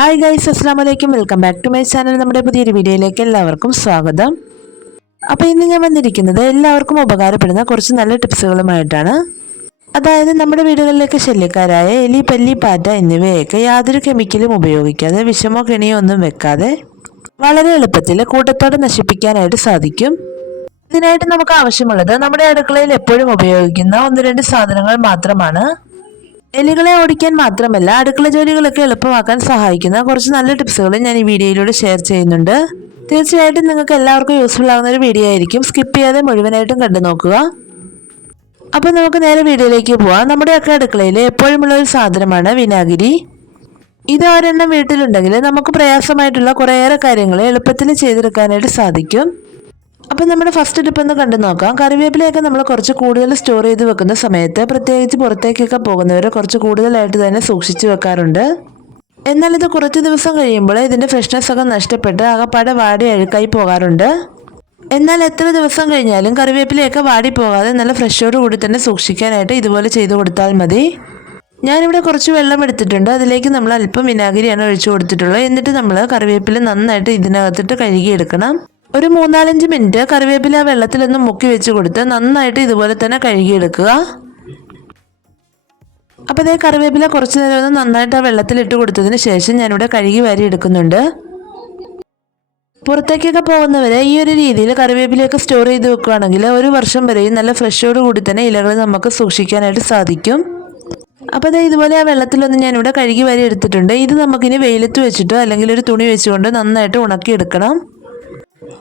Hi guys അസ്സാം വലൈക്കും welcome back to my channel നമ്മുടെ പുതിയൊരു വീഡിയോയിലേക്ക് എല്ലാവർക്കും സ്വാഗതം. അപ്പോൾ ഇന്ന് ഞാൻ വന്നിരിക്കുന്നത് എല്ലാവർക്കും ഉപകാരപ്പെടുന്ന കുറച്ച് നല്ല ടിപ്സുകളുമായിട്ടാണ്. അതായത് നമ്മുടെ വീടുകളിലേക്ക് ശല്യക്കാരായ എലി പല്ലി പാറ്റ എന്നിവയൊക്കെ യാതൊരു കെമിക്കലും ഉപയോഗിക്കാതെ വിഷമോ കെണിയോ ഒന്നും വെക്കാതെ വളരെ എളുപ്പത്തിൽ കൂട്ടത്തോടെ നശിപ്പിക്കാനായിട്ട് സാധിക്കും. ഇതിനായിട്ട് നമുക്ക് ആവശ്യമുള്ളത് നമ്മുടെ അടുക്കളയിൽ എപ്പോഴും ഉപയോഗിക്കുന്ന ഒന്ന് രണ്ട് സാധനങ്ങൾ മാത്രമാണ്. എലികളെ ഓടിക്കാൻ മാത്രമല്ല അടുക്കള ജോലികളൊക്കെ എളുപ്പമാക്കാൻ സഹായിക്കുന്ന കുറച്ച് നല്ല ടിപ്സുകൾ ഞാൻ ഈ വീഡിയോയിലൂടെ ഷെയർ ചെയ്യുന്നുണ്ട്. തീർച്ചയായിട്ടും നിങ്ങൾക്ക് എല്ലാവർക്കും യൂസ്ഫുൾ ആകുന്ന ഒരു വീഡിയോ ആയിരിക്കും. സ്കിപ്പ് ചെയ്യാതെ മുഴുവനായിട്ടും കണ്ടു നോക്കുക. അപ്പോൾ നമുക്ക് നേരെ വീഡിയോയിലേക്ക് പോവാം. നമ്മുടെയൊക്കെ അടുക്കളയിൽ എപ്പോഴുമുള്ള ഒരു സാധനമാണ് വിനാഗിരി. ഇത് ഒരെണ്ണം വീട്ടിലുണ്ടെങ്കിൽ നമുക്ക് പ്രയാസമായിട്ടുള്ള കുറേയേറെ കാര്യങ്ങൾ എളുപ്പത്തിൽ ചെയ്തെടുക്കാനായിട്ട് സാധിക്കും. അപ്പം നമ്മുടെ ഫസ്റ്റ് ടിപ്പ് ഒന്ന് കണ്ടു നോക്കാം. കറിവേപ്പിലയൊക്കെ നമ്മൾ കുറച്ച് കൂടുതൽ സ്റ്റോർ ചെയ്ത് വെക്കുന്ന സമയത്ത് പ്രത്യേകിച്ച് പുറത്തേക്കൊക്കെ പോകുന്നവർ കുറച്ച് കൂടുതലായിട്ട് തന്നെ സൂക്ഷിച്ചു വെക്കാറുണ്ട്. എന്നാൽ ഇത് കുറച്ച് ദിവസം കഴിയുമ്പോൾ ഇതിന്റെ ഫ്രഷ്നെസ് ഒക്കെ നഷ്ടപ്പെട്ട് ആകപ്പാടെ വാടി അഴുക്കായി പോകാറുണ്ട്. എന്നാൽ എത്ര ദിവസം കഴിഞ്ഞാലും കറിവേപ്പിലയൊക്കെ വാടി പോകാതെ നല്ല ഫ്രഷോട് കൂടി തന്നെ സൂക്ഷിക്കാനായിട്ട് ഇതുപോലെ ചെയ്തു കൊടുത്താൽ മതി. ഞാനിവിടെ കുറച്ച് വെള്ളം എടുത്തിട്ടുണ്ട്. അതിലേക്ക് നമ്മൾ അല്പം വിനാഗിരിയാണ് ഒഴിച്ചു കൊടുത്തിട്ടുള്ളത്. എന്നിട്ട് നമ്മൾ കറിവേപ്പില നന്നായിട്ട് ഇതിനകത്തിട്ട് കഴുകിയെടുക്കണം. ഒരു മൂന്നാലഞ്ച് മിനിറ്റ് കറിവേപ്പില വെള്ളത്തിലൊന്നും മുക്കി വെച്ച് കൊടുത്ത് നന്നായിട്ട് ഇതുപോലെ തന്നെ കഴുകിയെടുക്കുക. അപ്പോൾ ഇതേ കറിവേപ്പില കുറച്ച് നേരം ഒന്ന് നന്നായിട്ട് ആ വെള്ളത്തിലിട്ട് കൊടുത്തതിന് ശേഷം ഞാനിവിടെ കഴുകി വാരി എടുക്കുന്നുണ്ട്. പുറത്തേക്കൊക്കെ പോകുന്നവരെ ഈ ഒരു രീതിയിൽ കറിവേപ്പിലയൊക്കെ സ്റ്റോർ ചെയ്ത് വെക്കുകയാണെങ്കിൽ ഒരു വർഷം വരെയും നല്ല ഫ്രഷോട് കൂടി തന്നെ ഇലകൾ നമുക്ക് സൂക്ഷിക്കാനായിട്ട് സാധിക്കും. അപ്പോൾ ദേ ഇതുപോലെ ആ വെള്ളത്തിലൊന്ന് ഞാനിവിടെ കഴുകി വരി എടുത്തിട്ടുണ്ട്. ഇത് നമുക്കിനി വെയിലത്ത് വെച്ചിട്ടോ അല്ലെങ്കിൽ ഒരു തുണി വെച്ചുകൊണ്ട് നന്നായിട്ട് ഉണക്കിയെടുക്കണം.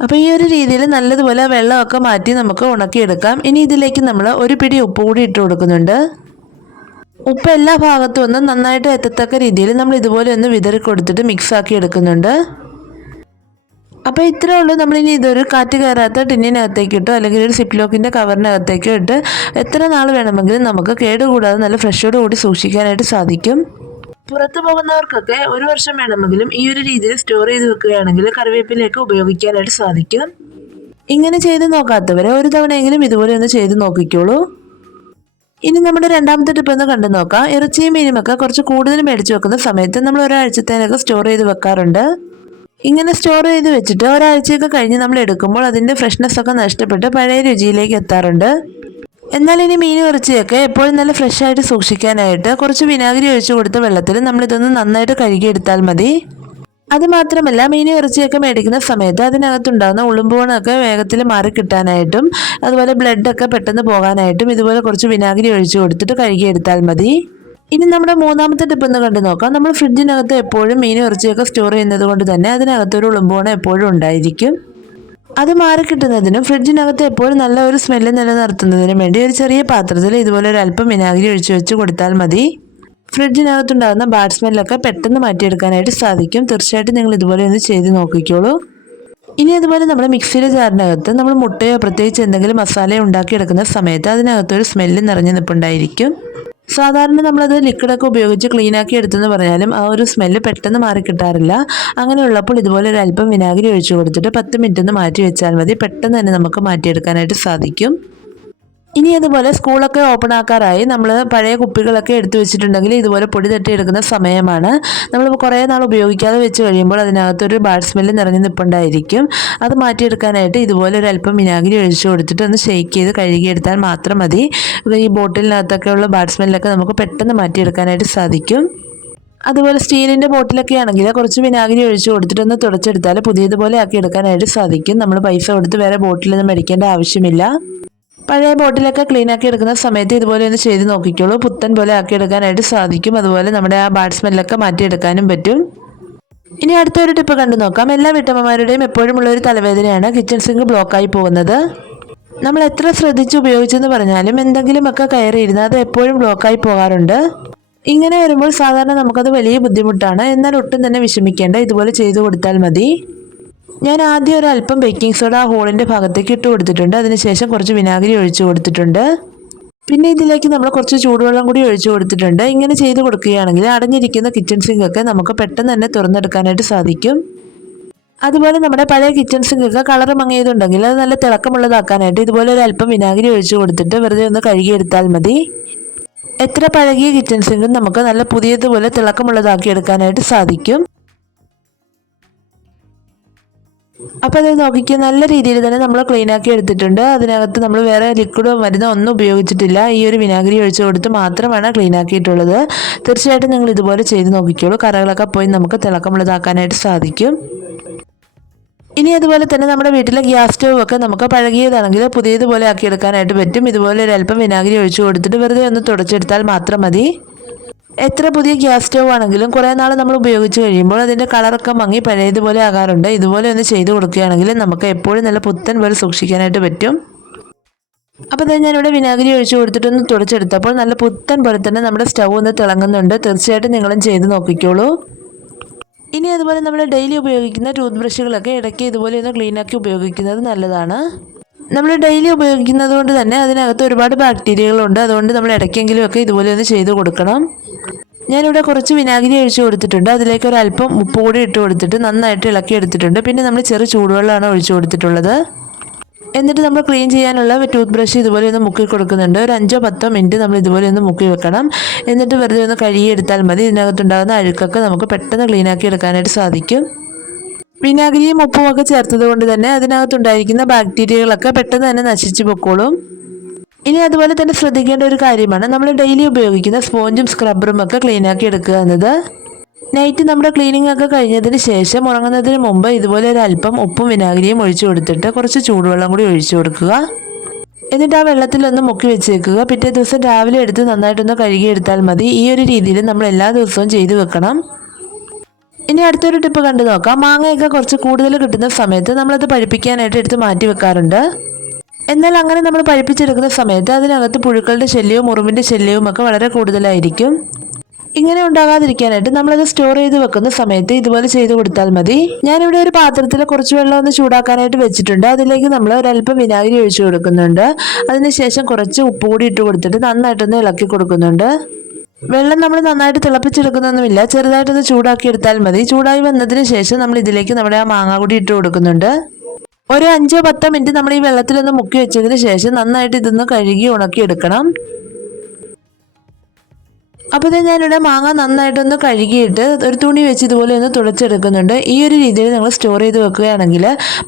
അപ്പോൾ ഈ ഒരു രീതിയിൽ നല്ലതുപോലെ വെള്ളമൊക്കെ മാറ്റി നമുക്ക് ഉണക്കിയെടുക്കാം. ഇനി ഇതിലേക്ക് നമ്മൾ ഒരു പിടി ഉപ്പ് കൂടി ഇട്ട് കൊടുക്കുന്നുണ്ട്. ഉപ്പ് എല്ലാ ഭാഗത്തും ഒന്ന് നന്നായിട്ട് എത്തത്തക്ക രീതിയിൽ നമ്മൾ ഇതുപോലെ ഒന്ന് വിതറി കൊടുത്തിട്ട് മിക്സ് ആക്കി എടുക്കുന്നുണ്ട്. അപ്പോൾ ഇത്രേ ഉള്ളൂ. നമ്മളിനി ഇതൊരു കാറ്റ് കയറാത്ത ടിന്നിനകത്തേക്ക് ഇട്ടോ അല്ലെങ്കിൽ ഒരു സിപ്ലോക്കിന്റെ കവറിനകത്തേക്കോ ഇട്ട് എത്ര നാൾ വേണമെങ്കിലും നമുക്ക് കേടുകൂടാതെ നല്ല ഫ്രഷോട് കൂടി സൂക്ഷിക്കാനായിട്ട് സാധിക്കും. പുറത്തു പോകുന്നവർക്കൊക്കെ ഒരു വർഷം വേണമെങ്കിലും ഈ ഒരു രീതിയിൽ സ്റ്റോർ ചെയ്ത് വെക്കുകയാണെങ്കിൽ കറിവേപ്പിലയൊക്കെ ഉപയോഗിക്കാനായിട്ട് സാധിക്കും. ഇങ്ങനെ ചെയ്ത് നോക്കാത്തവരെ ഒരു തവണയെങ്കിലും ഇതുപോലെ ഒന്ന് ചെയ്ത് നോക്കിക്കോളൂ. ഇനി നമ്മുടെ രണ്ടാമത്തെ ടിപ്പ് ഒന്ന് കണ്ടു നോക്കാം. ഇറച്ചിയും മീനുമൊക്കെ കുറച്ച് കൂടുതൽ മേടിച്ചു വെക്കുന്ന സമയത്ത് നമ്മൾ ഒരാഴ്ചത്തേനൊക്കെ സ്റ്റോർ ചെയ്ത് വെക്കാറുണ്ട്. ഇങ്ങനെ സ്റ്റോർ ചെയ്ത് വെച്ചിട്ട് ഒരാഴ്ചയൊക്കെ കഴിഞ്ഞ് നമ്മൾ എടുക്കുമ്പോൾ അതിന്റെ ഫ്രഷ്നെസ് ഒക്കെ നഷ്ടപ്പെട്ട് പഴയ രുചിയിലേക്ക് എത്താറുണ്ട്. എന്നാൽ ഇനി മീൻ ഇറച്ചിയൊക്കെ എപ്പോഴും നല്ല ഫ്രഷ് ആയിട്ട് സൂക്ഷിക്കാനായിട്ട് കുറച്ച് വിനാഗിരി ഒഴിച്ചു കൊടുത്ത വെള്ളത്തിൽ നമ്മൾ ഇതൊന്ന് നന്നായിട്ട് കഴുകിയെടുത്താൽ മതി. അത് മാത്രമല്ല മീൻ ഇറച്ചിയൊക്കെ മേടിക്കുന്ന സമയത്ത് അതിനകത്തുണ്ടാകുന്ന ഉളുമ്പുകളൊക്കെ വേഗത്തിൽ മാറി കിട്ടാനായിട്ടും അതുപോലെ ബ്ലഡൊക്കെ പെട്ടെന്ന് പോകാനായിട്ടും ഇതുപോലെ കുറച്ച് വിനാഗിരി ഒഴിച്ചു കൊടുത്തിട്ട് കഴുകിയെടുത്താൽ മതി. ഇനി നമ്മുടെ മൂന്നാമത്തെ ടിപ്പ് ഒന്ന് കണ്ടു നോക്കാം. നമ്മൾ ഫ്രിഡ്ജിനകത്ത് എപ്പോഴും മീൻ ഇറച്ചിയൊക്കെ സ്റ്റോർ ചെയ്യുന്നത് കൊണ്ട് തന്നെ അതിനകത്തൊരു ഉളുമ്പോണം എപ്പോഴും ഉണ്ടായിരിക്കും. അത് മാറി കിട്ടുന്നതിനും ഫ്രിഡ്ജിനകത്ത് എപ്പോഴും നല്ല ഒരു സ്മെല്ല് നിലനിർത്തുന്നതിനും വേണ്ടി ഒരു ചെറിയ പാത്രത്തിൽ ഇതുപോലെ ഒരു അല്പം വിനാഗിരി ഒഴിച്ചു വെച്ച് കൊടുത്താൽ മതി. ഫ്രിഡ്ജിനകത്തുണ്ടാകുന്ന ബാഡ് സ്മെല്ലൊക്കെ പെട്ടെന്ന് മാറ്റിയെടുക്കാനായിട്ട് സാധിക്കും. തീർച്ചയായിട്ടും നിങ്ങൾ ഇതുപോലെ ഒന്ന് ചെയ്ത് നോക്കിക്കോളൂ. ഇനി അതുപോലെ നമ്മൾ മിക്സിയുടെ ജാറിനകത്ത് നമ്മൾ മുട്ടയോ പ്രത്യേകിച്ച് എന്തെങ്കിലും മസാലയോ ഉണ്ടാക്കിയെടുക്കുന്ന സമയത്ത് അതിനകത്തൊരു സ്മെല്ല് നിറഞ്ഞു നിൽപ്പുണ്ടായിരിക്കും സാധാരണ നമ്മളത് ലിക്വിഡൊക്കെ ഉപയോഗിച്ച് ക്ലീൻ ആക്കി എടുത്തെന്ന് പറഞ്ഞാലും ആ ഒരു സ്മെല്ല് പെട്ടെന്ന് മാറി കിട്ടാറില്ല. അങ്ങനെയുള്ളപ്പോൾ ഇതുപോലെ ഒരു അല്പം വിനാഗിരി ഒഴിച്ചു കൊടുത്തിട്ട് പത്ത് മിനിറ്റ് ഒന്ന് മാറ്റി വെച്ചാൽ മതി. പെട്ടെന്ന് തന്നെ നമുക്ക് മാറ്റിയെടുക്കാനായിട്ട് സാധിക്കും. ഇനി അതുപോലെ സ്കൂളൊക്കെ ഓപ്പൺ ആക്കാറായി നമ്മൾ പഴയ കുപ്പികളൊക്കെ എടുത്തു വെച്ചിട്ടുണ്ടെങ്കിൽ ഇതുപോലെ പൊടി തട്ടിയെടുക്കുന്ന സമയമാണ്. നമ്മൾ കുറേ നാൾ ഉപയോഗിക്കാതെ വെച്ച് കഴിയുമ്പോൾ അതിനകത്തൊരു ബാഡ് സ്മെല്ല് നിറഞ്ഞു നിൽപ്പുണ്ടായിരിക്കും അത് മാറ്റിയെടുക്കാനായിട്ട് ഇതുപോലെ ഒരു അല്പം വിനാഗിരി ഒഴിച്ചു കൊടുത്തിട്ട് ഒന്ന് ഷെയ്ക്ക് ചെയ്ത് കഴുകിയെടുത്താൽ മാത്രം മതി. ഈ ബോട്ടിലിനകത്തൊക്കെ ഉള്ള ബാഡ് സ്മെല്ലൊക്കെ നമുക്ക് പെട്ടെന്ന് മാറ്റിയെടുക്കാനായിട്ട് സാധിക്കും. അതുപോലെ സ്റ്റീലിന്റെ ബോട്ടിലൊക്കെ ആണെങ്കിൽ കുറച്ച് വിനാഗിരി ഒഴിച്ച് കൊടുത്തിട്ടൊന്ന് തുടച്ചെടുത്താൽ പുതിയതുപോലെ ആക്കി എടുക്കാനായിട്ട് സാധിക്കും. നമ്മൾ പൈസ കൊടുത്ത് വേറെ ബോട്ടിലൊന്നും മേടിക്കേണ്ട ആവശ്യമില്ല. പഴയ ബോട്ടിലൊക്കെ ക്ലീൻ ആക്കി എടുക്കുന്ന സമയത്ത് ഇതുപോലെ ഒന്ന് ചെയ്ത് നോക്കിക്കോളൂ. പുത്തൻ പോലെ ആക്കി എടുക്കാനായിട്ട് സാധിക്കും. അതുപോലെ നമ്മുടെ ആ ബാഡ് മാറ്റിയെടുക്കാനും പറ്റും. ഇനി അടുത്തൊരു ടിപ്പ് കണ്ടു നോക്കാം. എല്ലാ വീട്ടമ്മമാരുടെയും എപ്പോഴും ഉള്ള ഒരു തലവേദനയാണ് കിച്ചൺ സിങ്ക് ബ്ലോക്കായി പോകുന്നത്. നമ്മൾ എത്ര ശ്രദ്ധിച്ച് ഉപയോഗിച്ചെന്ന് പറഞ്ഞാലും എന്തെങ്കിലുമൊക്കെ കയറിയിരുന്ന് അത് എപ്പോഴും ബ്ലോക്കായി പോകാറുണ്ട്. ഇങ്ങനെ വരുമ്പോൾ സാധാരണ നമുക്കത് വലിയ ബുദ്ധിമുട്ടാണ്. എന്നാൽ ഒട്ടും തന്നെ വിഷമിക്കേണ്ട. ഇതുപോലെ ചെയ്തു കൊടുത്താൽ മതി. ഞാൻ ആദ്യം ഒരു അല്പം ബേക്കിംഗ് സോഡ ആ ഹോളിന്റെ ഭാഗത്തേക്ക് ഇട്ട് കൊടുത്തിട്ടുണ്ട്. അതിനുശേഷം കുറച്ച് വിനാഗിരി ഒഴിച്ചു കൊടുത്തിട്ടുണ്ട്. പിന്നെ ഇതിലേക്ക് നമ്മൾ കുറച്ച് ചൂടുവെള്ളം കൂടി ഒഴിച്ചു കൊടുത്തിട്ടുണ്ട്. ഇങ്ങനെ ചെയ്ത് കൊടുക്കുകയാണെങ്കിൽ അടഞ്ഞിരിക്കുന്ന കിച്ചൺ സിങ്ക് ഒക്കെ നമുക്ക് പെട്ടെന്ന് തന്നെ തുറന്നെടുക്കാനായിട്ട് സാധിക്കും. അതുപോലെ നമ്മുടെ പഴയ കിച്ചൺ സിങ്ക് ഒക്കെ കളർ മങ്ങിയതുണ്ടെങ്കിൽ അത് നല്ല തിളക്കമുള്ളതാക്കാനായിട്ട് ഇതുപോലെ ഒരു അല്പം വിനാഗിരി ഒഴിച്ചു കൊടുത്തിട്ട് വെറുതെ ഒന്ന് കഴുകിയെടുത്താൽ മതി. എത്ര പഴകിയ കിച്ചൺ സിങ്കും നമുക്ക് നല്ല പുതിയതുപോലെ തിളക്കമുള്ളതാക്കി എടുക്കാനായിട്ട് സാധിക്കും. അപ്പോൾ അത് നോക്കിക്കുക നല്ല രീതിയിൽ തന്നെ നമ്മൾ ക്ലീൻ ആക്കി എടുത്തിട്ടുണ്ട്. അതിനകത്ത് നമ്മൾ വേറെ ലിക്വിഡോ മരുന്നോ ഒന്നും ഉപയോഗിച്ചിട്ടില്ല. ഈ ഒരു വിനാഗിരി ഒഴിച്ചു കൊടുത്ത് മാത്രമാണ് ക്ലീൻ ആക്കിയിട്ടുള്ളത്. തീർച്ചയായിട്ടും നിങ്ങൾ ഇതുപോലെ ചെയ്ത് നോക്കിക്കോളൂ. കറകളൊക്കെ പോയി നമുക്ക് തിളക്കമുള്ളതാക്കാനായിട്ട് സാധിക്കും. ഇനി അതുപോലെ തന്നെ നമ്മുടെ വീട്ടിലെ ഗ്യാസ് സ്റ്റവ് ഒക്കെ നമുക്ക് പഴകിയതാണെങ്കിൽ പുതിയതുപോലെ ആക്കിയെടുക്കാനായിട്ട് പറ്റും. ഇതുപോലെ അല്പം വിനാഗിരി ഒഴിച്ചു കൊടുത്തിട്ട് വെറുതെ ഒന്ന് തുടച്ചെടുത്താൽ മാത്രം മതി. എത്ര പുതിയ ഗ്യാസ് സ്റ്റവ് ആണെങ്കിലും കുറേ നാൾ നമ്മൾ ഉപയോഗിച്ച് കഴിയുമ്പോൾ അതിന്റെ കളറൊക്കെ മങ്ങി പഴയതുപോലെ ആകാറുണ്ട്. ഇതുപോലെ ഒന്ന് ചെയ്ത് കൊടുക്കുകയാണെങ്കിൽ നമുക്ക് എപ്പോഴും നല്ല പുത്തൻ പോലെ സൂക്ഷിക്കാനായിട്ട് പറ്റും. അപ്പോൾ തന്നെ ഞാനിവിടെ വിനാഗിരി ഒഴിച്ചു കൊടുത്തിട്ടൊന്ന് തുടച്ചെടുത്തപ്പോൾ നല്ല പുത്തൻ പോലെ തന്നെ നമ്മുടെ സ്റ്റവ് ഒന്ന് തിളങ്ങുന്നുണ്ട്. തീർച്ചയായിട്ടും നിങ്ങളും ചെയ്ത് നോക്കിക്കോളൂ. ഇനി അതുപോലെ നമ്മൾ ഡെയിലി ഉപയോഗിക്കുന്ന ടൂത്ത് ബ്രഷുകളൊക്കെ ഇടയ്ക്ക് ഇതുപോലെ ഒന്ന് ക്ലീനാക്കി ഉപയോഗിക്കുന്നത് നല്ലതാണ്. നമ്മൾ ഡെയിലി ഉപയോഗിക്കുന്നത് കൊണ്ട് തന്നെ അതിനകത്ത് ഒരുപാട് ബാക്ടീരിയകളുണ്ട് അതുകൊണ്ട് നമ്മൾ ഇടയ്ക്കെങ്കിലും ഒക്കെ ഇതുപോലെ ഒന്ന് ചെയ്ത് കൊടുക്കണം. ഞാനിവിടെ കുറച്ച് വിനാഗിരി ഒഴിച്ച് കൊടുത്തിട്ടുണ്ട്. അതിലേക്ക് ഒരു അല്പം ഉപ്പ് കൂടി ഇട്ട് കൊടുത്തിട്ട് നന്നായിട്ട് ഇളക്കി എടുത്തിട്ടുണ്ട്. പിന്നെ നമ്മൾ ചെറു ചൂടുവെള്ളമാണ് ഒഴിച്ചു കൊടുത്തിട്ടുള്ളത്. എന്നിട്ട് നമ്മൾ ക്ലീൻ ചെയ്യാനുള്ള ടൂത്ത് ബ്രഷ് ഇതുപോലെ ഒന്ന് മുക്കി കൊടുക്കുന്നുണ്ട്. ഒരു അഞ്ചോ പത്തോ മിനിറ്റ് നമ്മൾ ഇതുപോലെ ഒന്ന് മുക്കി വെക്കണം. എന്നിട്ട് വെറുതെ ഒന്ന് കഴുകിയെടുത്താൽ മതി. ഇതിനകത്തുണ്ടാകുന്ന അഴുക്കൊക്കെ നമുക്ക് പെട്ടെന്ന് ക്ലീനാക്കി എടുക്കാനായിട്ട് സാധിക്കും. വിനാഗിരിയും ഉപ്പും ഒക്കെ ചേർത്തത് കൊണ്ട് തന്നെ അതിനകത്തുണ്ടായിരിക്കുന്ന ബാക്ടീരിയകളൊക്കെ പെട്ടെന്ന് തന്നെ നശിച്ചു പൊക്കോളും. ഇനി അതുപോലെ തന്നെ ശ്രദ്ധിക്കേണ്ട ഒരു കാര്യമാണ്. നമ്മൾ ഡെയിലി ഉപയോഗിക്കുന്ന സ്പോഞ്ചും സ്ക്രബറും ഒക്കെ ക്ലീൻ ആക്കി എടുക്കുക എന്നത്. നൈറ്റ് നമ്മുടെ ക്ലീനിങ് ഒക്കെ കഴിഞ്ഞതിന് ശേഷം ഉറങ്ങുന്നതിന് മുമ്പ് ഇതുപോലെ ഒരു അല്പം ഉപ്പും വിനാഗിരിയും ഒഴിച്ചു കൊടുത്തിട്ട് കുറച്ച് ചൂടുവെള്ളം കൂടി ഒഴിച്ചു കൊടുക്കുക. എന്നിട്ട് ആ വെള്ളത്തിലൊന്ന് മുക്കി വെച്ചേക്കുക. പിറ്റേ ദിവസം രാവിലെ എടുത്ത് നന്നായിട്ടൊന്ന് കഴുകിയെടുത്താൽ മതി. ഈ ഒരു രീതിയിൽ നമ്മൾ എല്ലാ ദിവസവും ചെയ്തു വെക്കണം. ഇനി അടുത്തൊരു ടിപ്പ് കണ്ടു നോക്കാം. മാങ്ങയൊക്കെ കുറച്ച് കൂടുതൽ കിട്ടുന്ന സമയത്ത് നമ്മളത് പഴുപ്പിക്കാനായിട്ട് എടുത്ത് മാറ്റി വെക്കാറുണ്ട്. എന്നാൽ അങ്ങനെ നമ്മൾ പഴുപ്പിച്ചെടുക്കുന്ന സമയത്ത് അതിനകത്ത് പുഴുക്കളുടെ ശല്യവും ഉറുമ്പിന്റെ ശല്യവും ഒക്കെ വളരെ കൂടുതലായിരിക്കും. ഇങ്ങനെ ഉണ്ടാകാതിരിക്കാനായിട്ട് നമ്മളത് സ്റ്റോർ ചെയ്ത് വെക്കുന്ന സമയത്ത് ഇതുപോലെ ചെയ്ത് കൊടുത്താൽ മതി. ഞാനിവിടെ ഒരു പാത്രത്തിൽ കുറച്ച് വെള്ളം ഒന്ന് ചൂടാക്കാനായിട്ട് വെച്ചിട്ടുണ്ട്. അതിലേക്ക് നമ്മൾ ഒരല്പം വിനാഗിരി ഒഴിച്ചു കൊടുക്കുന്നുണ്ട്. അതിനുശേഷം കുറച്ച് ഉപ്പ് കൂടി ഇട്ട് കൊടുത്തിട്ട് നന്നായിട്ടൊന്ന് ഇളക്കി കൊടുക്കുന്നുണ്ട്. വെള്ളം നമ്മൾ നന്നായിട്ട് തിളപ്പിച്ചെടുക്കുന്നൊന്നുമില്ല. ചെറുതായിട്ടൊന്ന് ചൂടാക്കി എടുത്താൽ മതി. ചൂടായി വന്നതിന് ശേഷം നമ്മൾ ഇതിലേക്ക് നമ്മുടെ ആ മാങ്ങ കൂടി ഇട്ട് കൊടുക്കുന്നുണ്ട്. ഒരു അഞ്ചോ പത്തോ മിനിറ്റ് നമ്മൾ ഈ വെള്ളത്തിലൊന്ന് മുക്കി വെച്ചതിന് ശേഷം നന്നായിട്ട് ഇതൊന്ന് കഴുകി ഉണക്കി എടുക്കണം. അപ്പോൾ ഇത് ഞാനിവിടെ മാങ്ങ നന്നായിട്ടൊന്ന് കഴുകിയിട്ട് ഒരു തുണി വെച്ച് ഇതുപോലെ ഒന്ന് തുടച്ചെടുക്കുന്നുണ്ട്. ഈ ഒരു രീതിയിൽ നിങ്ങൾ സ്റ്റോർ ചെയ്ത് വെക്കുകയാണെങ്കിൽ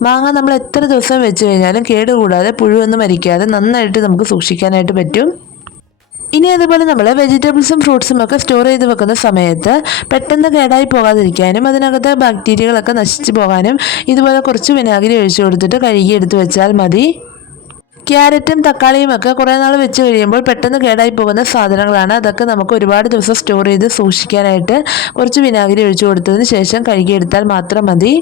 മാങ്ങ നമ്മൾ എത്ര ദിവസം വെച്ച് കഴിഞ്ഞാലും കേടുകൂടാതെ പുഴുവൊന്നും മരിക്കാതെ നന്നായിട്ട് നമുക്ക് സൂക്ഷിക്കാനായിട്ട് പറ്റും. ഇനി അതുപോലെ നമ്മൾ വെജിറ്റബിൾസും ഫ്രൂട്ട്സും ഒക്കെ സ്റ്റോർ ചെയ്ത് വെക്കുന്ന സമയത്ത് പെട്ടെന്ന് കേടായി പോകാതിരിക്കാനും അതിനകത്ത് ബാക്ടീരിയകളൊക്കെ നശിച്ചു പോകാനും ഇതുപോലെ കുറച്ച് വിനാഗിരി ഒഴിച്ചു കൊടുത്തിട്ട് കഴുകി എടുത്തു വെച്ചാൽ മതി. ക്യാരറ്റും തക്കാളിയും ഒക്കെ കുറേ നാൾ വെച്ച് കഴിയുമ്പോൾ പെട്ടെന്ന് കേടായി പോകുന്ന സാധനങ്ങളാണ്. അതൊക്കെ നമുക്ക് ഒരുപാട് ദിവസം സ്റ്റോർ ചെയ്ത് സൂക്ഷിക്കാനായിട്ട് കുറച്ച് വിനാഗിരി ഒഴിച്ചു കൊടുത്തതിന് ശേഷം കഴുകിയെടുത്താൽ മാത്രം മതി.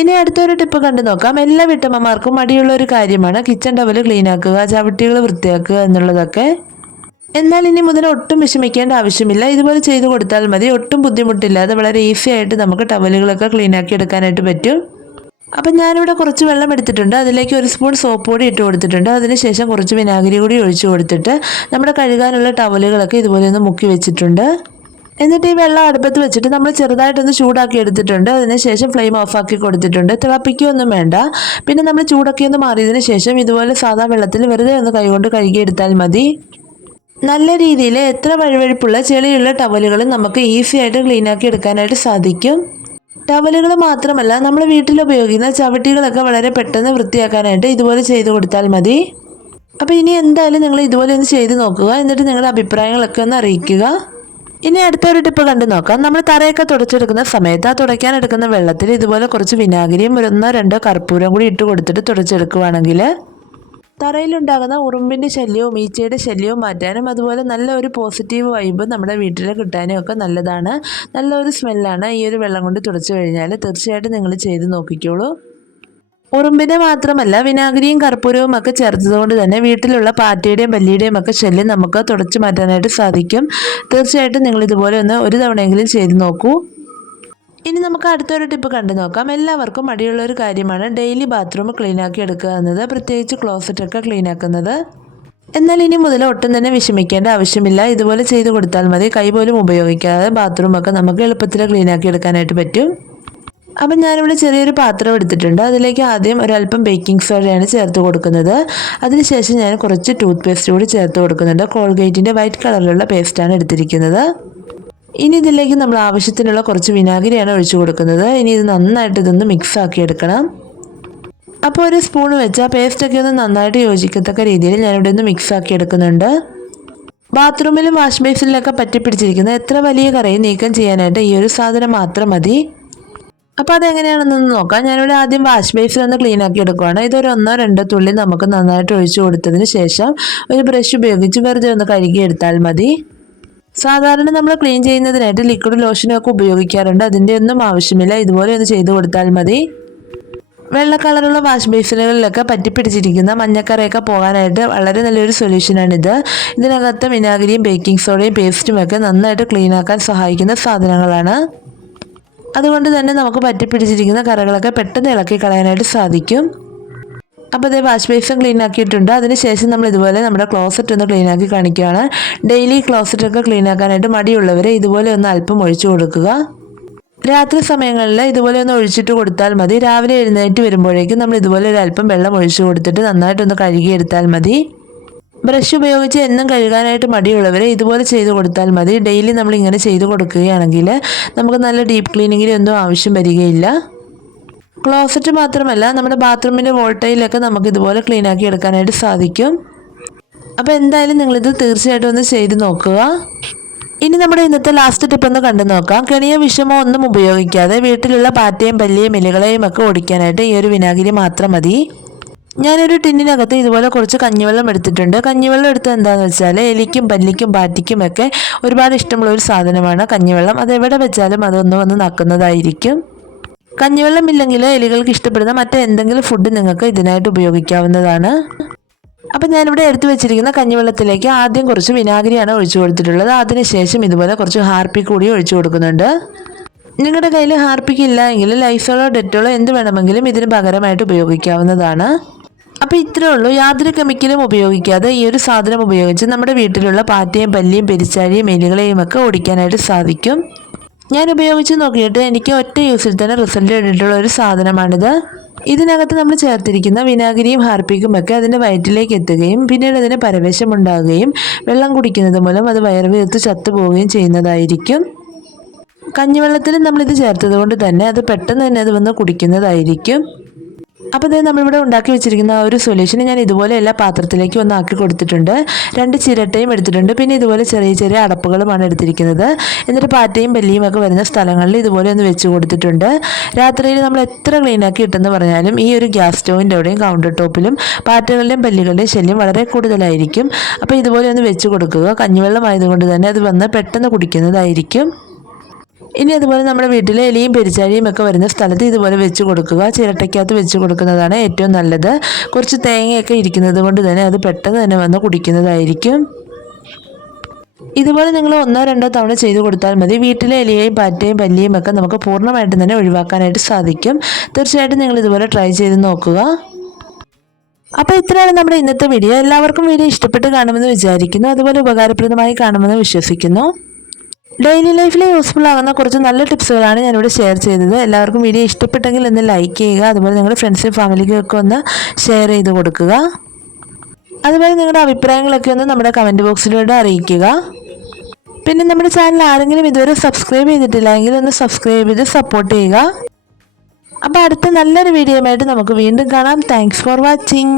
ഇനി അടുത്തൊരു ടിപ്പ് കണ്ടു നോക്കാം. എല്ലാ വീട്ടമ്മമാർക്കും മടിയുള്ള ഒരു കാര്യമാണ് കിച്ചൺ ടവൽ ക്ലീൻ ആക്കുക ചവിട്ടികൾ വൃത്തിയാക്കുക എന്നുള്ളതൊക്കെ. എന്നാൽ ഇനി മുതൽ ഒട്ടും വിഷമിക്കേണ്ട ആവശ്യമില്ല. ഇതുപോലെ ചെയ്തു കൊടുത്താൽ മതി. ഒട്ടും ബുദ്ധിമുട്ടില്ലാതെ വളരെ ഈസി ആയിട്ട് നമുക്ക് ടവലുകളൊക്കെ ക്ലീൻ ആക്കി എടുക്കാനായിട്ട് പറ്റും. അപ്പം ഞാനിവിടെ കുറച്ച് വെള്ളം എടുത്തിട്ടുണ്ട്. അതിലേക്ക് ഒരു സ്പൂൺ സോപ്പ് പൊടി ഇട്ട് കൊടുത്തിട്ടുണ്ട്. അതിനുശേഷം കുറച്ച് വിനാഗിരി കൂടി ഒഴിച്ചു കൊടുത്തിട്ട് നമ്മുടെ കഴുകാനുള്ള ടവലുകളൊക്കെ ഇതുപോലെ ഒന്ന് മുക്കി വെച്ചിട്ടുണ്ട്. എന്നിട്ട് ഈ വെള്ളം അടുപ്പത്ത് വെച്ചിട്ട് നമ്മൾ ചെറുതായിട്ടൊന്ന് ചൂടാക്കി എടുത്തിട്ടുണ്ട്. അതിനുശേഷം ഫ്ലെയിം ഓഫാക്കി കൊടുത്തിട്ടുണ്ട്. തിളപ്പിക്കുകയൊന്നും വേണ്ട. പിന്നെ നമ്മൾ ചൂടൊക്കെ ഒന്ന് മാറിയതിന് ശേഷം ഇതുപോലെ സാധാ വെള്ളത്തിൽ വെറുതെ ഒന്ന് കൈകൊണ്ട് കഴുകിയെടുത്താൽ മതി. നല്ല രീതിയിൽ എത്ര വഴുവഴുപ്പുള്ള ചെളിയുള്ള ടവലുകൾ നമുക്ക് ഈസി ആയിട്ട് ക്ലീൻ ആക്കി എടുക്കാനായിട്ട് സാധിക്കും. ടവലുകൾ മാത്രമല്ല നമ്മൾ വീട്ടിൽ ഉപയോഗിക്കുന്ന ചവിട്ടികളൊക്കെ വളരെ പെട്ടെന്ന് വൃത്തിയാക്കാനായിട്ട് ഇതുപോലെ ചെയ്തു കൊടുത്താൽ മതി. അപ്പോൾ ഇനി എന്തായാലും നിങ്ങൾ ഇതുപോലെ ഒന്ന് ചെയ്ത് നോക്കുക എന്നിട്ട് നിങ്ങളുടെ അഭിപ്രായങ്ങളൊക്കെ ഒന്ന് അറിയിക്കുക. ഇനി അടുത്തൊരു ടിപ്പ് കണ്ടു നോക്കാം. നമ്മൾ തറയൊക്കെ തുടച്ചെടുക്കുന്ന സമയത്ത് ആ തുടയ്ക്കാൻ എടുക്കുന്ന വെള്ളത്തിൽ ഇതുപോലെ കുറച്ച് വിനാഗിരിയും ഒന്നോ രണ്ടോ കർപ്പൂരം കൂടി ഇട്ട് കൊടുത്തിട്ട് തുടച്ചെടുക്കുവാണെങ്കിൽ തറയിലുണ്ടാകുന്ന ഉറുമ്പിന്റെ ശല്യവും ഈച്ചയുടെ ശല്യവും മാറ്റാനും അതുപോലെ നല്ല ഒരു പോസിറ്റീവ് വൈബ് നമ്മുടെ വീട്ടിൽ കിട്ടാനും ഒക്കെ നല്ലതാണ്. നല്ലൊരു സ്മെല്ലാണ് ഈ ഒരു വെള്ളം കൊണ്ട് തുടച്ചു കഴിഞ്ഞാൽ തീർച്ചയായിട്ടും നിങ്ങൾ ചെയ്ത് നോക്കിക്കോളൂ. ഉറുമ്പിനെ മാത്രമല്ല വിനാഗിരിയും കർപ്പൂരവും ഒക്കെ ചേർത്തതുകൊണ്ട് തന്നെ വീട്ടിലുള്ള പാറ്റയുടെയും പല്ലിയുടെയും ഒക്കെ ശല്യം നമുക്ക് തുടച്ചു മാറ്റാനായിട്ട് സാധിക്കും. തീർച്ചയായിട്ടും നിങ്ങൾ ഇതുപോലെ ഒന്ന് ഒരു തവണയെങ്കിലും ചെയ്ത് നോക്കൂ. ഇനി നമുക്ക് അടുത്തൊരു ടിപ്പ് കണ്ടു നോക്കാം. എല്ലാവർക്കും മടിയുള്ള ഒരു കാര്യമാണ് ഡെയിലി ബാത്റൂം ക്ലീൻ ആക്കി എടുക്കുക എന്നത് പ്രത്യേകിച്ച് ക്ലോസറ്റ് ഒക്കെ ക്ലീൻ ആക്കുന്നത്. എന്നാൽ ഇനി മുതൽ ഒട്ടും തന്നെ വിഷമിക്കേണ്ട ആവശ്യമില്ല. ഇതുപോലെ ചെയ്തു കൊടുത്താൽ മതി. കൈ പോലും ഉപയോഗിക്കാതെ ബാത്റൂം ഒക്കെ നമുക്ക് എളുപ്പത്തിൽ ക്ലീൻ ആക്കി എടുക്കാനായിട്ട് പറ്റും. അപ്പം ഞാനിവിടെ ചെറിയൊരു പാത്രം എടുത്തിട്ടുണ്ട്. അതിലേക്ക് ആദ്യം ഒരല്പം ബേക്കിംഗ് സോഡയാണ് ചേർത്ത് കൊടുക്കുന്നത്. അതിനുശേഷം ഞാൻ കുറച്ച് ടൂത്ത് പേസ്റ്റ് കൂടി ചേർത്ത് കൊടുക്കുന്നുണ്ട്. കോൾഗേറ്റിന്റെ വൈറ്റ് കളറിലുള്ള പേസ്റ്റാണ് എടുത്തിരിക്കുന്നത്. ഇനി ഇതിലേക്ക് നമ്മൾ ആവശ്യത്തിനുള്ള കുറച്ച് വിനാഗിരിയാണ് ഒഴിച്ചു കൊടുക്കുന്നത്. ഇനി ഇത് നന്നായിട്ട് ഇതൊന്ന് മിക്സ് ആക്കി എടുക്കണം. അപ്പോൾ ഒരു സ്പൂൺ വെച്ച് ആ പേസ്റ്റൊക്കെ ഒന്ന് നന്നായിട്ട് യോജിക്കത്തക്ക രീതിയിൽ ഞാനിവിടെ ഒന്ന് മിക്സ് ആക്കി എടുക്കുന്നുണ്ട്. ബാത്റൂമിലും വാഷ് ബേസിലൊക്കെ പറ്റിപ്പിടിച്ചിരിക്കുന്ന എത്ര വലിയ കറയും നീക്കം ചെയ്യാനായിട്ട് ഈ ഒരു സാധനം മാത്രം മതി. അപ്പോൾ അതെങ്ങനെയാണെന്നൊന്ന് നോക്കാം. ഞാനിവിടെ ആദ്യം വാഷ് ബേസിൽ ഒന്ന് ക്ലീൻ ആക്കി എടുക്കുവാണ്. ഇതൊരു ഒന്നോ രണ്ടോ തുള്ളി നമുക്ക് നന്നായിട്ട് ഒഴിച്ചു കൊടുത്തതിന് ശേഷം ഒരു ബ്രഷ് ഉപയോഗിച്ച് വെറുതെ ഒന്ന് കഴുകി എടുത്താൽ മതി. സാധാരണ നമ്മൾ ക്ലീൻ ചെയ്യുന്നതിനായിട്ട് ലിക്വിഡ് ലോഷനും ഒക്കെ ഉപയോഗിക്കാറുണ്ട്. അതിന്റെ ഒന്നും ആവശ്യമില്ല. ഇതുപോലെ ഒന്ന് ചെയ്തു കൊടുത്താൽ മതി. വെള്ള കളറുള്ള വാഷ് ബേസിനുകളിലൊക്കെ പറ്റിപ്പിടിച്ചിരിക്കുന്ന മഞ്ഞക്കറയൊക്കെ പോകാനായിട്ട് വളരെ നല്ലൊരു സൊല്യൂഷനാണിത് ഇതിനകത്ത് വിനാഗിരിയും ബേക്കിംഗ് സോഡയും പേസ്റ്റും ഒക്കെ നന്നായിട്ട് ക്ലീൻ ആക്കാൻ സഹായിക്കുന്ന സാധനങ്ങളാണ്. അതുകൊണ്ട് തന്നെ നമുക്ക് പറ്റിപ്പിടിച്ചിരിക്കുന്ന കറകളൊക്കെ പെട്ടെന്ന് ഇളക്കി കളയാനായിട്ട് സാധിക്കും. അപ്പോൾ അതേ വാഷ് ബേസും ക്ലീൻ ആക്കിയിട്ടുണ്ട്. അതിനുശേഷം നമ്മൾ ഇതുപോലെ നമ്മുടെ ക്ലോസറ്റ് ഒന്ന് ക്ലീൻ ആക്കി കാണിക്കുകയാണ്. ഡെയിലി ക്ലോസറ്റ് ഒക്കെ ക്ലീൻ ആക്കാനായിട്ട് മടിയുള്ളവരെ ഇതുപോലെ ഒന്ന് അല്പം ഒഴിച്ചു കൊടുക്കുക. രാത്രി സമയങ്ങളിൽ ഇതുപോലെ ഒന്ന് ഒഴിച്ചിട്ട് കൊടുത്താൽ മതി. രാവിലെ എഴുന്നേറ്റ് വരുമ്പോഴേക്കും നമ്മൾ ഇതുപോലെ ഒരു അല്പം വെള്ളം ഒഴിച്ചു കൊടുത്തിട്ട് നന്നായിട്ടൊന്ന് കഴുകിയെടുത്താൽ മതി. ബ്രഷ് ഉപയോഗിച്ച് എന്നും കഴുകാനായിട്ട് മടിയുള്ളവരെ ഇതുപോലെ ചെയ്ത് കൊടുത്താൽ മതി. ഡെയിലി നമ്മൾ ഇങ്ങനെ ചെയ്ത് കൊടുക്കുകയാണെങ്കിൽ നമുക്ക് നല്ല ഡീപ്പ് ക്ലീനിങ്ങിനൊന്നും ആവശ്യം വരികയില്ല. ക്ലോസറ്റ് മാത്രമല്ല നമ്മുടെ ബാത്റൂമിന്റെ വോൾട്ടയിലൊക്കെ നമുക്ക് ഇതുപോലെ ക്ലീൻ ആക്കി എടുക്കാനായിട്ട് സാധിക്കും. അപ്പോൾ എന്തായാലും നിങ്ങളിത് തീർച്ചയായിട്ടും ഒന്ന് ചെയ്ത് നോക്കുക. ഇനി നമ്മുടെ ഇന്നത്തെ ലാസ്റ്റ് ടിപ്പ് ഒന്ന് കണ്ടു നോക്കാം. കെണിയോ വിഷമോ ഒന്നും ഉപയോഗിക്കാതെ വീട്ടിലുള്ള പാറ്റയും പല്ലിയും ഇലകളെയും ഒക്കെ ഓടിക്കാനായിട്ട് ഈ ഒരു വിനാഗിരി മാത്രം മതി. ഞാനൊരു ടിന്നിനകത്ത് ഇതുപോലെ കുറച്ച് കഞ്ഞിവെള്ളം എടുത്തിട്ടുണ്ട്. കഞ്ഞിവെള്ളം എടുത്തത് എന്താണെന്ന് വെച്ചാൽ എലിക്കും പല്ലിക്കും പാറ്റിക്കും ഒക്കെ ഒരുപാട് ഇഷ്ടമുള്ള ഒരു സാധനമാണ് കഞ്ഞിവെള്ളം. അത് എവിടെ വെച്ചാലും അതൊന്നും ഒന്ന് നക്കുന്നതായിരിക്കും. കഞ്ഞിവെള്ളം ഇല്ലെങ്കിൽ എലികൾക്ക് ഇഷ്ടപ്പെടുന്ന മറ്റെന്തെങ്കിലും ഫുഡ് നിങ്ങൾക്ക് ഇതിനായിട്ട് ഉപയോഗിക്കാവുന്നതാണ്. അപ്പം ഞാനിവിടെ എടുത്തു വെച്ചിരിക്കുന്ന കഞ്ഞിവെള്ളത്തിലേക്ക് ആദ്യം കുറച്ച് വിനാഗിരിയാണ് ഒഴിച്ചു കൊടുത്തിട്ടുള്ളത്. അതിനുശേഷം ഇതുപോലെ കുറച്ച് ഹാർപ്പി കൂടി ഒഴിച്ചു കൊടുക്കുന്നുണ്ട്. നിങ്ങളുടെ കയ്യിൽ ഹാർപ്പിക്ക് ഇല്ല എങ്കിൽ ലൈസോളോ ഡെറ്റോളോ എന്ത് വേണമെങ്കിലും ഇതിന് പകരമായിട്ട് ഉപയോഗിക്കാവുന്നതാണ്. അപ്പോൾ ഇത്രേ ഉള്ളൂ. യാതൊരു കെമിക്കലും ഉപയോഗിക്കാതെ ഈ ഒരു സാധനം ഉപയോഗിച്ച് നമ്മുടെ വീട്ടിലുള്ള പാറ്റയും പല്ലിയും പെരിച്ചാഴിയും എലികളെയും ഒക്കെ ഓടിക്കാനായിട്ട് സാധിക്കും. ഞാൻ ഉപയോഗിച്ച് നോക്കിയിട്ട് എനിക്ക് ഒറ്റ യൂസിൽ തന്നെ റിസൾട്ട് കിട്ടിയിട്ടുള്ള ഒരു സാധനമാണിത്. ഇതിനകത്ത് നമ്മൾ ചേർത്തിരിക്കുന്ന വിനാഗിരിയും ഹാർപ്പിക്കും ഒക്കെ അതിന്റെ വയറ്റിലേക്ക് എത്തുകയും പിന്നീട് അതിന് പരവേശമുണ്ടാകുകയും വെള്ളം കുടിക്കുന്നത് മൂലം അത് വയറുവീർത്ത് ചത്തുപോവുകയും ചെയ്യുന്നതായിരിക്കും. കഞ്ഞിവെള്ളത്തിൽ നമ്മളിത് ചേർത്തത് കൊണ്ട് തന്നെ അത് പെട്ടെന്ന് തന്നെ അത് വന്ന് കുടിക്കുന്നതായിരിക്കും. അപ്പോൾ ഇത് നമ്മളിവിടെ ഉണ്ടാക്കി വെച്ചിരിക്കുന്ന ആ ഒരു സൊല്യൂഷൻ ഞാൻ ഇതുപോലെ എല്ലാ പാത്രത്തിലേക്കും ഒന്ന് ആക്കി കൊടുത്തിട്ടുണ്ട്. രണ്ട് ചിരട്ടയും എടുത്തിട്ടുണ്ട്. പിന്നെ ഇതുപോലെ ചെറിയ ചെറിയ അടപ്പുകളുമാണ് എടുത്തിരിക്കുന്നത്. എന്നിട്ട് പാറ്റയും ബല്ലിയും ഒക്കെ വരുന്ന സ്ഥലങ്ങളിൽ ഇതുപോലെ ഒന്ന് വെച്ച് കൊടുത്തിട്ടുണ്ട്. രാത്രിയിൽ നമ്മൾ എത്ര ക്ലീനാക്കി ഇട്ടെന്ന് പറഞ്ഞാലും ഈ ഒരു ഗ്യാസ് സ്റ്റോവിന്റെ അവിടെയും കൗണ്ടർ ടോപ്പിലും പാറ്റകളുടെയും ബല്ലികളുടെയും ശല്യം വളരെ കൂടുതലായിരിക്കും. അപ്പോൾ ഇതുപോലെ ഒന്ന് വെച്ച് കൊടുക്കുക. കഞ്ഞിവെള്ളം ആയതുകൊണ്ട് തന്നെ അത് വന്ന് പെട്ടെന്ന് കുടിക്കുന്നതായിരിക്കും. ഇനി അതുപോലെ നമ്മുടെ വീട്ടിലെ എലിയും പെരിച്ചാഴിയും ഒക്കെ വരുന്ന സ്ഥലത്ത് ഇതുപോലെ വെച്ച് കൊടുക്കുക. ചിരട്ടയ്ക്കകത്ത് വെച്ച് കൊടുക്കുന്നതാണ് ഏറ്റവും നല്ലത്. കുറച്ച് തേങ്ങയൊക്കെ ഇരിക്കുന്നത് കൊണ്ട് തന്നെ അത് പെട്ടെന്ന് തന്നെ വന്ന് കുടിക്കുന്നതായിരിക്കും. ഇതുപോലെ നിങ്ങൾ ഒന്നോ രണ്ടോ തവണ ചെയ്തു കൊടുത്താൽ മതി. വീട്ടിലെ എലിയെയും പാറ്റയും പല്ലിയും ഒക്കെ നമുക്ക് പൂർണമായിട്ടും തന്നെ ഒഴിവാക്കാനായിട്ട് സാധിക്കും. തീർച്ചയായിട്ടും നിങ്ങൾ ഇതുപോലെ ട്രൈ ചെയ്ത് നോക്കുക. അപ്പോൾ ഇത്രയാണ് നമ്മുടെ ഇന്നത്തെ വീഡിയോ. എല്ലാവർക്കും വീഡിയോ ഇഷ്ടപ്പെട്ട് കാണുമെന്ന് വിചാരിക്കുന്നു. അതുപോലെ ഉപകാരപ്രദമായി കാണുമെന്ന് വിശ്വസിക്കുന്നു. ഡെയിലി ലൈഫിൽ യൂസ്ഫുൾ ആകുന്ന കുറച്ച് നല്ല ടിപ്സുകളാണ് ഞാനിവിടെ ഷെയർ ചെയ്തത്. എല്ലാവർക്കും വീഡിയോ ഇഷ്ടപ്പെട്ടെങ്കിൽ ഒന്ന് ലൈക്ക് ചെയ്യുക അതുപോലെ നിങ്ങളുടെ ഫ്രണ്ട്സിനും ഫാമിലിക്കും ഒക്കെ ഒന്ന് ഷെയർ ചെയ്ത് കൊടുക്കുക. അതുപോലെ നിങ്ങളുടെ അഭിപ്രായങ്ങളൊക്കെ ഒന്ന് നമ്മുടെ കമന്റ് ബോക്സിലൂടെ അറിയിക്കുക. പിന്നെ നമ്മുടെ ചാനൽ ആരെങ്കിലും ഇതുവരെ സബ്സ്ക്രൈബ് ചെയ്തിട്ടില്ല എങ്കിൽ ഒന്ന് സബ്സ്ക്രൈബ് ചെയ്ത് സപ്പോർട്ട് ചെയ്യുക. അപ്പോൾ അടുത്ത നല്ലൊരു വീഡിയോയുമായിട്ട് നമുക്ക് വീണ്ടും കാണാം. Thanks for watching